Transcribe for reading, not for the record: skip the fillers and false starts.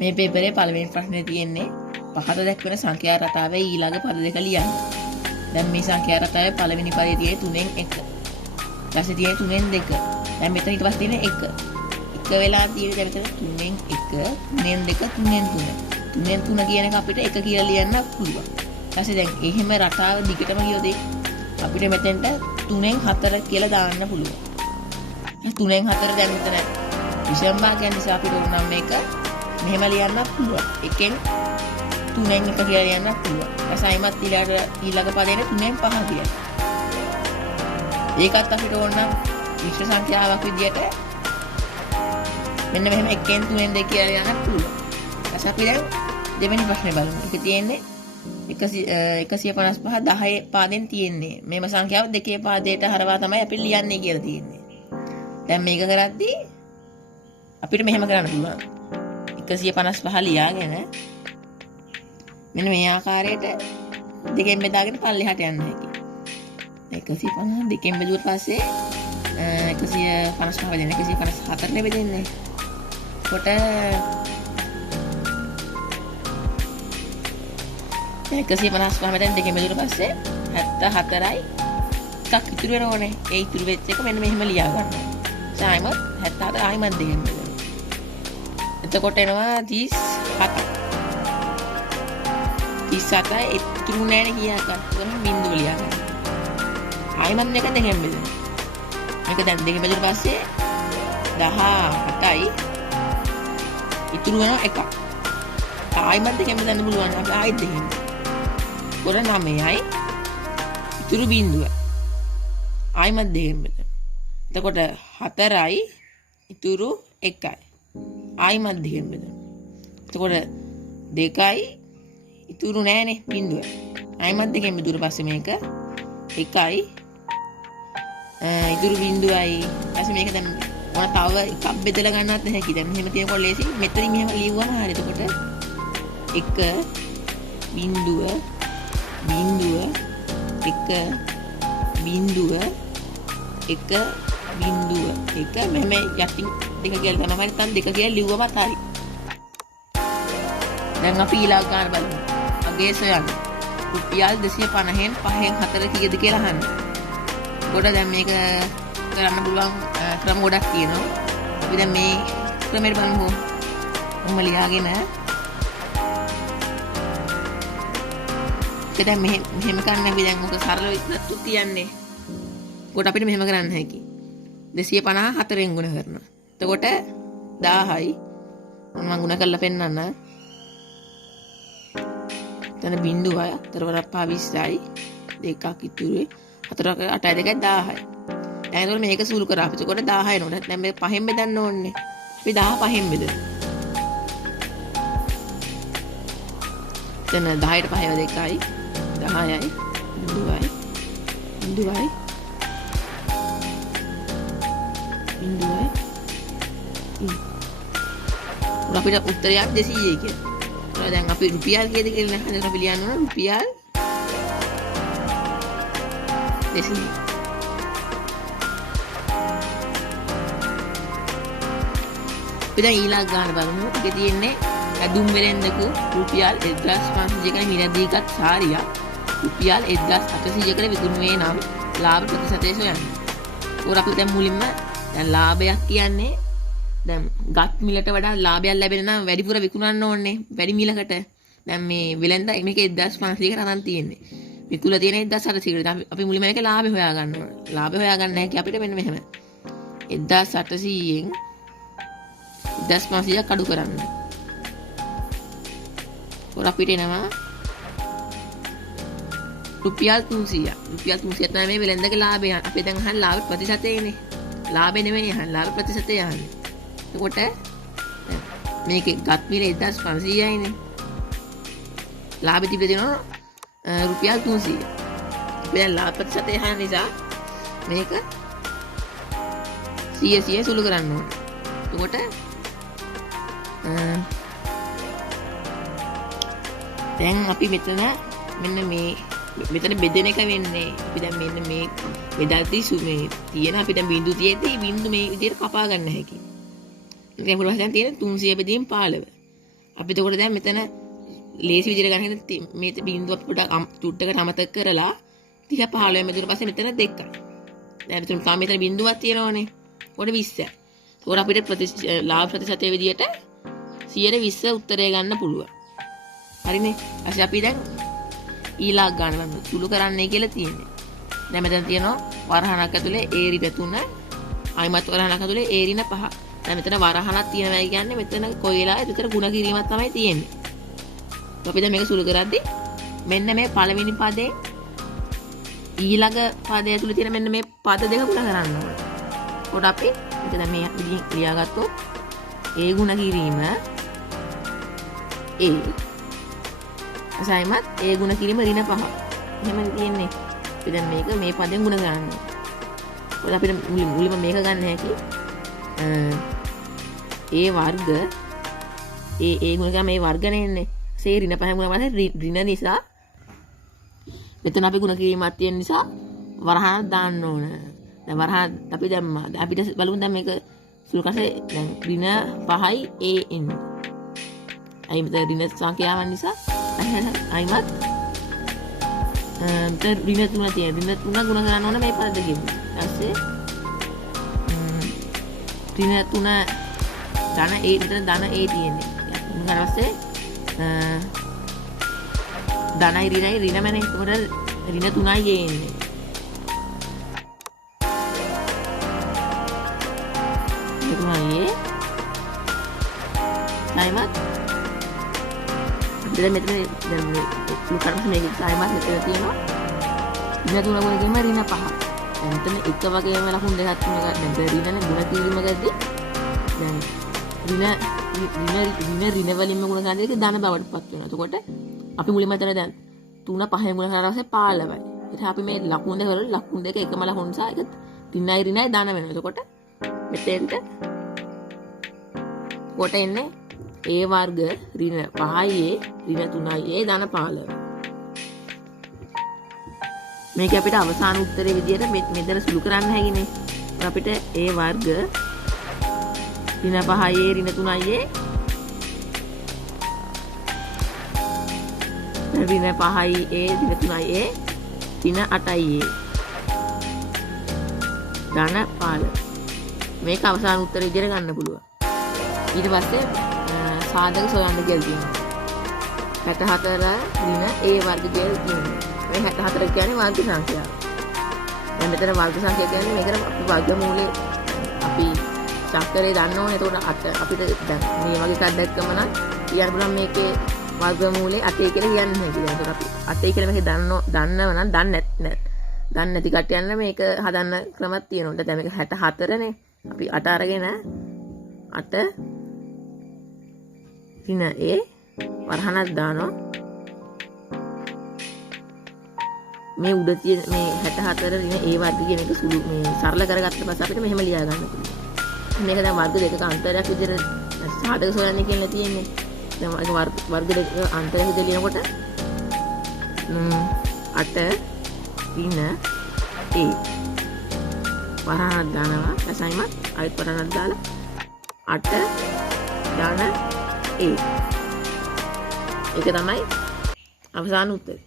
මේ පේපරේ පළවෙනි ප්‍රශ්නේ තියෙන්නේ පහත දක්වන සංඛ්‍යා රටාවේ ඊළඟ පද දෙක ලියන්න. දැන් මේ සංඛ්‍යා රටාවේ පළවෙනි පදේ තියෙන්නේ 3න් 1. ඊපස්සේ තියෙන්නේ 3න් 2. දැන් මෙතන ඊට පස්සේ තියෙන්නේ 1. 1 වෙලා තියෙන්නේ දැන් මෙතන 3න් 1, 3න් 2, 3න් 3. 3න් 3 කියන එක අපිට 1 කියලා ලියන්න පුළුවන්. ඊපස්සේ දැන් එහෙම රටාව දිගටම ගියොත් අපිට මෙතෙන්ට 3න් 4 කියලා දාන්න පුළුවන්. 3න් 4 දැන් මෙතන විෂම භාගයන් නිසා අපිට උනම් මේක මෙහෙම ලියන්න පුළුවන්. එකෙන් 3න් 1 කියලා ලියන්න පුළුවන්. ඊපස්සයිමත් ඊළඟ පදේට 3න් 5 කියලා. ඒකත් අපිට ඕන නම් විශ්ව සංඛ්‍යාවක් විදියට මෙන්න මෙහෙම 1න් 3න් 2 කියලා ලියන්න පුළුවන්. ඊපස්ස අපි දැන් දෙවෙනි ප්‍රශ්නේ බලමු. ඒක තියෙන්නේ 155 10 පාදෙන් තියෙන්නේ. මේම සංඛ්‍යාව දෙකේ පාදයට හරවා තමයි අපි ලියන්නේ කියලා තියෙන්නේ. දැන් මේක කරද්දී අපිට මෙහෙම කරන්න පුළුවන්. 155 ලියාගෙන මෙන්න මේ ආකාරයට දෙකෙන් බෙදාගෙන පල්ලෙහාට යන්න හැකියි. 150 දෙකෙන් බෙදුවට පස්සේ 155 වෙන 154 නේ බෙදෙන්නේ. කොට 155 මෙතෙන් දෙකෙන් බෙදුවට පස්සේ 74යි එකක් ඉතුරු වෙනවනේ. ඒ ඉතුරු වෙච්ච එක මෙන්න මෙහෙම ලියා ගන්නවා. සායමත් 74 ආයිමත් දෙකෙන් බෙදෙනවා. එතකොට එනවා 37යි 37යි ඉතුරු නැනේ කියා ගන්න බිංදුව ලියා ගන්න. ආයිමත් එක දෙකෙන් බෙදෙනවා. මේක දැන් දෙකෙන් බෙදුවට පස්සේ 17යි ඉතුරු වෙනවා එකක්. ආයිමත් දෙකෙන් බෙදන්න පුළුවන්. අපි ආයිත් දෙකෙන්. කොට 9යි ඉතුරු බිංදුව. ආයිමත් දෙකෙන් බෙදෙනවා. එතකොට 4යි ඉතුරු 1යි. ආයිමත් දෙකෙන් බෙදෙනවා. එතකොට 2යි ඉතුරු නෑනේ බිංදුව. ආයිමත් දෙකෙන් බෙදුවට පස්සේ මේක 1යි ඉතුරු බිංදුවයි. ඊපස්සේ මේක දැන් මොන තව එකක් බෙදලා ගන්නවත් නැහැ කි. දැන් මෙහෙම තියෙනකොට ලේසි. මෙතනින් මෙහෙම ලියුවම හරියට. එතකොට 1 බිංදුව බිංදුව 1 බිංදුව 1 බිංදුව 1 මෙහෙම යටින් දෙක කියලා තමයි නැත්නම් දෙක කියලා ලිව්වමත් හරි. දැන් අපි ඊළඟ ගන්න බලමු. අගේ සොයන්න. රුපියල් 250න් 5න් 4 කීයද කියලා අහන්න. කොට දැන් මේක කරන්න පුළුවන් ක්‍රම ගොඩක් තියෙනවා. අපි දැන් මේ ක්‍රමයට බලමු. ඔහොම ලියාගෙන දැන් මෙහෙම කරන්න අපි දැන් මොකද සරල විදිහට තියන්නේ. කොට අපිට මෙහෙම කරන්න හැකි. 254න් ගුණ කරනවා. එතකොට 1000යි මම ගුණ කරලා පෙන්නන්න. එතන බිංදුවයි 4 දෙකක් ඉතුරුයි 4 8යි 2යි 1000යි. දැන් ඒතකොට මේක සූළු කරා අපි. එතකොට 1000 එනවනේ. දැන් මේ 5න් බෙදන්න ඕනේ. අපි 10 5න් බෙදමු. එතන 10ට 5 2යි 10යි බිංදුවයි බිංදුවයි බිංදුවයි අපිට උත්තරයක් 200යි කියලා. දැන් අපි රුපියල් කීයද කියලා නහන අපි ලියන්න ඕන රුපියල් 200. අපි දැන් ඊළඟ ගන්න බලමු. ඒකේ තියෙන්නේ ඇදුම් වෙලෙන්දකු රුපියල් 1500කට මිලදීගත් සාරියක් රුපියල් 1800කට විකුණුවේ නම් ලාභ ප්‍රතිශතය සොයන්න. ඒක අපි දැන් මුලින්ම දැන් ලාභයක් කියන්නේ දැන් ගත් මිලට වඩා ලාභයක් ලැබෙන නම් වැඩිපුර විකුණන්න ඕනේ වැඩි මිලකට. දැන් මේ වෙලෙන්ද මේක 1500කට අරන් තියෙන්නේ. විකුණලා තියෙන 1800කට. අපි මුලින්ම මේක ලාභය හොයා ගන්න ඕනේ. ලාභය හොයා ගන්න හැකි අපිට මෙන්න මෙහෙම 1800න් 1500ක් අඩු කරන්න. අපිට එනවා රුපියල් 300. රුපියල් 300 තමයි මේ වෙලෙන්දගේ ලාභය. අපි දැන් අහන්නේ ලාභ ප්‍රතිශතයනේ. ලාභය නෙවෙයි අහන්නේ ලාභ ප්‍රතිශතය අහන්නේ. එතකොට මේකේ ගත් මිල 1500යිනේ. ලාභය තිබෙ දෙනවා රුපියල් 300. අපි දැන් ලාභ ප්‍රතිශතය අහන නිසා මේක 100 සුළු කරන්න ඕනේ. එතකොට දැන් අපි මෙතන මෙන්න මෙතන බෙදෙන එක වෙන්නේ. අපි දැන් මෙන්න මේ බෙදද්දී මේ තියෙන අපි දැන් බිංදු තියෙද්දි බිංදු මේ විදිහට කපා ගන්න හැකියි. ඒක පුළුවන් දැන් තියෙන 300 බෙදීම් 15. අපි එතකොට දැන් මෙතන ලේසි විදිහට ගන්න හැද මේ බිංදුව පොඩක් චුට්ටකට අමතක කරලා 30 15 මෙදුන පස්සේ මෙතන 2යි. දැන් මෙතන තාම මෙතන බිංදුවක් තියෙනවනේ. කොට 20යි. ඒකට අපිට ලාභ ප්‍රතිශතයේ විදිහට 120 උත්තරය ගන්න පුළුවන්. හරිනේ. ඊට අපි දැන් ඊළඟ ගන්න සුළු කරන්නයි කියලා තියෙන්නේ. දැන් මෙතන තියෙනවා වරහණක් ඇතුලේ ඒ ඍණ 3 අයිමත් වරහණක් ඇතුලේ ඒ ඍණ 5. දැන් මෙතන වරහණක් තියෙනවා කියන්නේ මෙතන කොයි වෙලාවෙත් විතර ಗುಣ කිරීමක් තමයි තියෙන්නේ. අපි දැන් මේක සුළු කරද්දී මෙන්න මේ පළවෙනි පදේ ඊළඟ පදය ඇතුලේ තියෙන මෙන්න මේ පද දෙක ගුණ කරන්න ඕනේ. කොට අපි මේක දැන් මේ විදිහින් ලියාගත්තොත් ඒ ගුණ කිරීම ඒ අසයිමත් ඒ ගුණ කිරීම ඍණ 5. එහෙම තියෙන්නේ. අපි දැන් මේක මේ පදයෙන් ගුණ කරන්න ඕනේ. කොට අපිට මුලින්ම මේක ගන්න හැකි ඒ වර්ග ඒ ගුණ කරා මේ වර්ගනේ එන්නේ. සේ ඍණ 5 ගුණ කරලා ඍණ නිසා මෙතන අපි ගුණ කිරීමක් තියෙන නිසා වරහණක් දාන්න ඕන. දැන් වරහණ අපි දැම්මා. අපිට බලමු දැන් මේක සුළු කරසේ දැන් ඍණ 5යි a එන්නේ. අයි මෙතන ඍණ සංඛ්‍යාවන් නිසා අයිමත් මෙතන ඍණ 3 තියෙන. ඍණ 3 ගුණ කරන්න ඕන මේ පද දෙකෙන්. ඊපස්සේ ඍණ 3 ධන a මෙතන ධන a තියෙන්නේ. ඊට පස්සේ ධනයි ඍණයි ඍණමනේ. ඒකට ඍණ 3යි එන්නේ. ඒ තුනයි සයිමත් දැන් මෙතන දැන් මේ සුකරම මේක සයිමත් මෙතන තියෙනවා. ඍණ 3 ගුණ කිරීම ඍණ 5. දැන් මෙතන එක වගේම ලකුණු දෙකක් තුනක් දැන් ඍණනේ ගුණ කිරීම ගද්දී දැන් ඍණ වලින්ම ගුණ කරන එක ධන බවට පත් වෙනවා. එතකොට අපි මුලින්ම හිතන දැන් 3 5 ගුණ කරලා පස්සේ 15යි. ඊට අපි මේ ලකුණු දෙක වල ලකුණු දෙක එකම ලකුණු නිසා ඒක ඍණයි ඍණයි ධන වෙනවා. එතකොට මෙතෙන්ට කොට එන්නේ a වර්ග ඍණ 5යි ඍණ 3යි ධන 15. මේක අපිට අවසාන උත්තරේ විදියට මෙතන සුළු කරන්න හැකිනේ. අපිට a වර්ග ඍණ 5යි ඍණ 3යි ඍණ 5යි ඍණ 3යි ඍණ 8යි ධන 15. මේක අවසාන උත්තරේ විදියට ගන්න පුළුවන්. ඊට පස්සේ සාධක සොයන්න කියලා තියෙනවා. 64 ඍණ a වර්ග කියලා තියෙනවා. මේ 64 කියන්නේ වර්ග සංඛ්‍යාව. දැන් මෙතන වර්ග සංඛ්‍යාව කියන්නේ මේකට අපි වර්ගමූලේ අපි චක්‍රේ දන්න ඕනේ. එතකොට අපිට දැන් මේ වගේ එකක් දැක්කම නම් කියන්න පුළුවන් මේකේ වර්ගමූලේ 8 කියලා කියන්න හැකියි. දැන් අපි 8 කියලා මේක දන්නව නම් දන්නේ නැති කට්ටියන්න මේක හදන්න ක්‍රමයක් තියෙනවා. දැන් මේක 64නේ. අපි 8 අරගෙන 8 ඍණ a වරහණක් දානවා. මේ උඩ තියෙන මේ 64 ඍණ a වර්ග කියන එක සුළු මේ සරල කරගත්ත පස්සේ අපිට මෙහෙම ලියා ගන්න පුළුවන්. මේක දැන් වර්ග දෙකක අන්තරයක් විදිහට සාධක සොයන්නේ කියලා තියෙන්නේ. දැන් ඒක වර්ග දෙක අන්තරයක් විදිහට ලියනකොට 8 ඍණ a වරහණක් දානවා. එසයිමත් අයිත් වරහණක් දාලා 8 ධන a. ඒක තමයි අවසාන උත්තරේ.